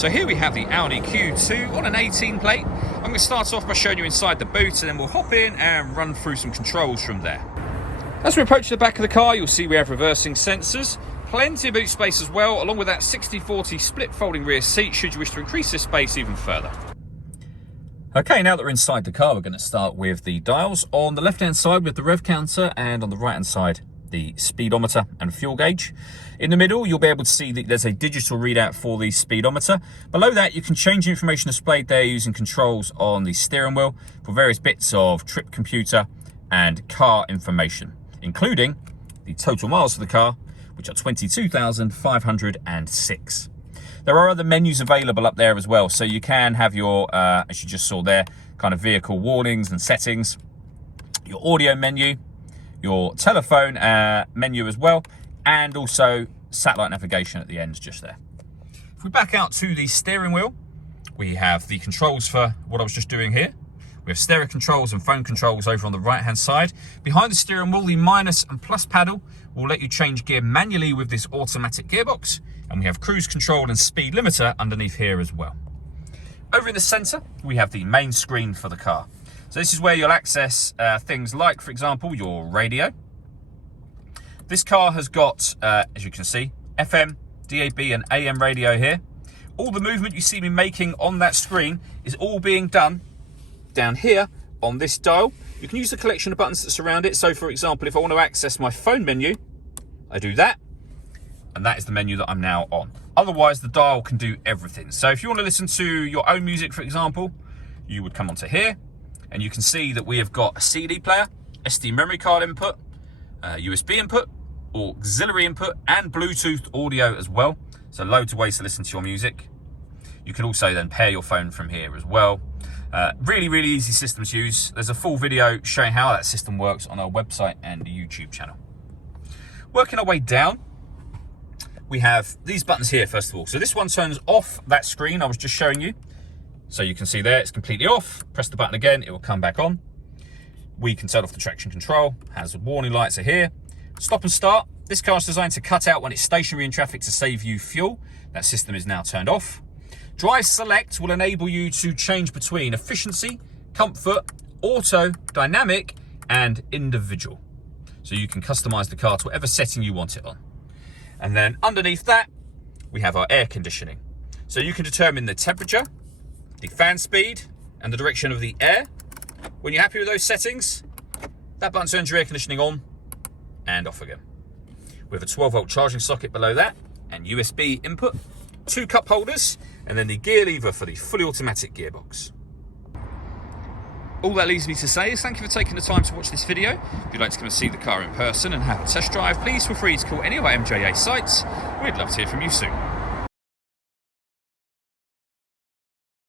So here we have the Audi Q2 on an 18 plate. I'm going to start off by showing you inside the boot, and then we'll hop in and run through some controls from there. As we approach the back of the car, you'll see we have reversing sensors, plenty of boot space as well, along with that 60/40 split folding rear seat should you wish to increase this space even further. Okay, now that we're inside the car, we're going to start with the dials. On the left-hand side with the rev counter, and on the right-hand side the speedometer and fuel gauge. In the middle, you'll be able to see that there's a digital readout for the speedometer. Below that, you can change the information displayed there using controls on the steering wheel for various bits of trip computer and car information, including the total miles for the car, which are 22,506. There are other menus available up there as well, so you can have your, as you just saw there, kind of vehicle warnings and settings, your audio menu, your telephone menu as well, and also satellite navigation at the end just there. If we back out to the steering wheel, we have the controls for what I was just doing here. We have stereo controls and phone controls over on the right hand side. Behind the steering wheel, the minus and plus paddle will let you change gear manually with this automatic gearbox, and we have cruise control and speed limiter underneath here as well. Over in the center, we have the main screen for the car. So this is where you'll access things like, for example, your radio. This car has got, as you can see, FM, DAB and AM radio here. All the movement you see me making on that screen is all being done down here on this dial. You can use the collection of buttons that surround it. So for example, if I want to access my phone menu, I do that, and that is the menu that I'm now on. Otherwise, the dial can do everything. So if you want to listen to your own music, for example, you would come onto here, and you can see that we have got a CD player, SD memory card input, USB input, auxiliary input, and Bluetooth audio as well. So loads of ways to listen to your music. You can also then pair your phone from here as well. Really, really easy system to use. There's a full video showing how that system works on our website and YouTube channel. Working our way down, we have these buttons here first of all. So this one turns off that screen I was just showing you. So you can see there, it's completely off. Press the button again, it will come back on. We can turn off the traction control, has warning lights are here. Stop and start. This car is designed to cut out when it's stationary in traffic to save you fuel. That system is now turned off. Drive select will enable you to change between efficiency, comfort, auto, dynamic, and individual. So you can customize the car to whatever setting you want it on. And then underneath that, we have our air conditioning. So you can determine the temperature, the fan speed, and the direction of the air. When you're happy with those settings, that button turns your air conditioning on and off again. We have a 12-volt charging socket below that, and USB input, 2 cup holders, and then the gear lever for the fully automatic gearbox. All that leaves me to say is thank you for taking the time to watch this video. If you'd like to come and see the car in person and have a test drive, please feel free to call any of our MJA sites. We'd love to hear from you soon.